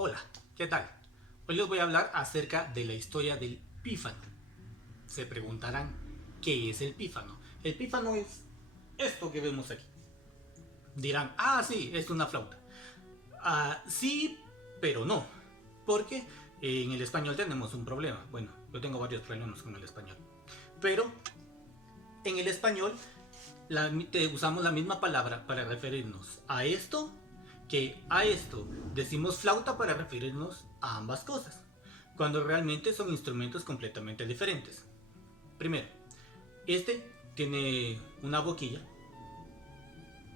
Hola, ¿qué tal? Hoy les voy a hablar acerca de la historia del pífano. Se preguntarán, ¿qué es el pífano? El pífano es esto que vemos aquí. Dirán, sí, es una flauta. Sí, pero no. Porque en el español tenemos un problema. Bueno, yo tengo varios problemas con el español. Pero en el español usamos la misma palabra para referirnos a esto que a esto. Decimos flauta para referirnos a ambas cosas, cuando realmente son instrumentos completamente diferentes. Primero, este tiene una boquilla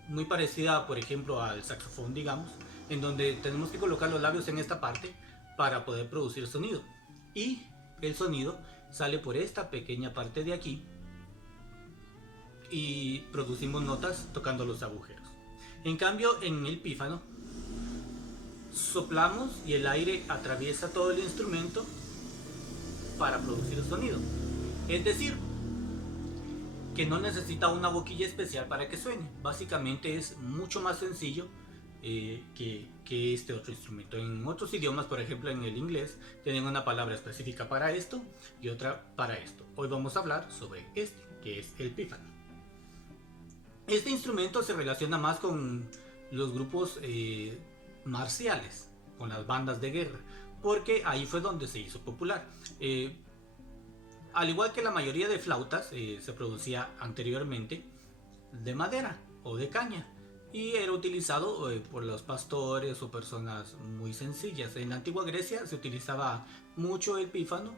muy parecida, por ejemplo, al saxofón, digamos, en donde tenemos que colocar los labios en esta parte para poder producir sonido. Y el sonido sale por esta pequeña parte de aquí y producimos notas tocando los agujeros. En cambio, en el pífano soplamos y el aire atraviesa todo el instrumento para producir sonido. Es decir, que no necesita una boquilla especial para que suene. Básicamente es mucho más sencillo que este otro instrumento. En otros idiomas, por ejemplo en el inglés, tienen una palabra específica para esto y otra para esto. Hoy vamos a hablar sobre este, que es el pífano. Este instrumento se relaciona más con los grupos marciales, con las bandas de guerra, porque ahí fue donde se hizo popular. Al igual que la mayoría de flautas, se producía anteriormente de madera o de caña y era utilizado por los pastores o personas muy sencillas. En la antigua Grecia se utilizaba mucho el pífano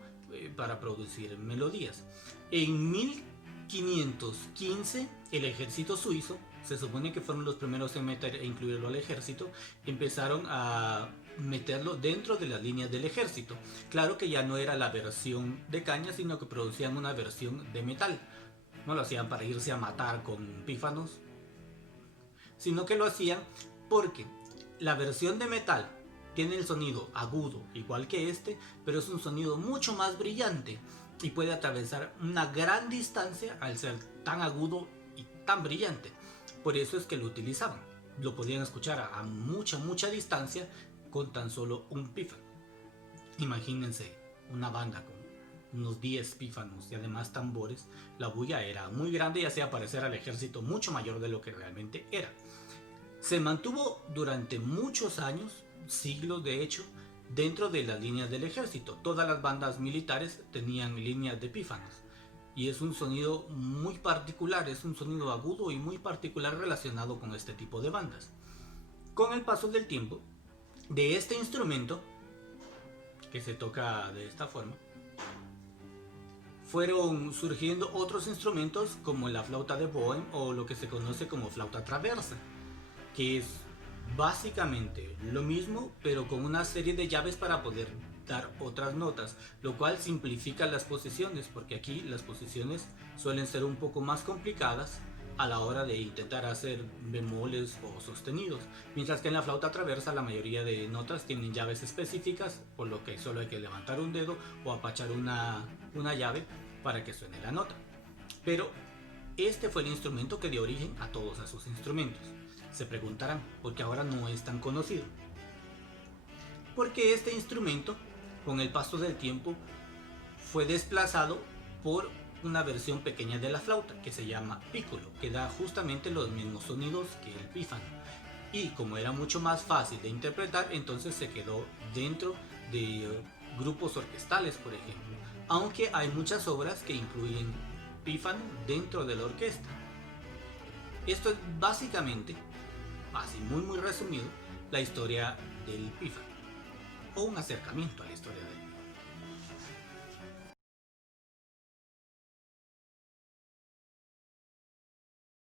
para producir melodías. En 1515 el ejército suizo, se supone que fueron los primeros en meter e incluirlo al ejército, empezaron a meterlo dentro de las líneas del ejército. Claro que ya no era la versión de caña, sino que producían una versión de metal. No lo hacían para irse a matar con pífanos, sino que lo hacían porque la versión de metal tiene el sonido agudo igual que este, pero es un sonido mucho más brillante y puede atravesar una gran distancia al ser tan agudo y tan brillante. Por eso es que lo utilizaban. Lo podían escuchar a mucha distancia con tan solo un pífano. Imagínense una banda con unos 10 pífanos y además tambores. La bulla era muy grande y hacía parecer al ejército mucho mayor de lo que realmente era. Se mantuvo durante muchos años, siglos de hecho, dentro de las líneas del ejército. Todas las bandas militares tenían líneas de pífanos. Y es un sonido muy particular, es un sonido agudo y muy particular relacionado con este tipo de bandas. Con el paso del tiempo, de este instrumento, que se toca de esta forma, fueron surgiendo otros instrumentos como la flauta de Boehm o lo que se conoce como flauta traversa, que es básicamente lo mismo pero con una serie de llaves para poder dar otras notas, lo cual simplifica las posiciones, porque aquí las posiciones suelen ser un poco más complicadas a la hora de intentar hacer bemoles o sostenidos, mientras que en la flauta traversa la mayoría de notas tienen llaves específicas, por lo que solo hay que levantar un dedo o apachar una llave para que suene la nota. Pero este fue el instrumento que dio origen a todos esos instrumentos. Se preguntarán, ¿por qué ahora no es tan conocido? Porque este instrumento, con el paso del tiempo, fue desplazado por una versión pequeña de la flauta que se llama piccolo, que da justamente los mismos sonidos que el pífano. Y como era mucho más fácil de interpretar, entonces se quedó dentro de grupos orquestales, por ejemplo. Aunque hay muchas obras que incluyen pífano dentro de la orquesta. Esto es básicamente, así muy resumido, la historia del pífano, o un acercamiento a la historia del pífano.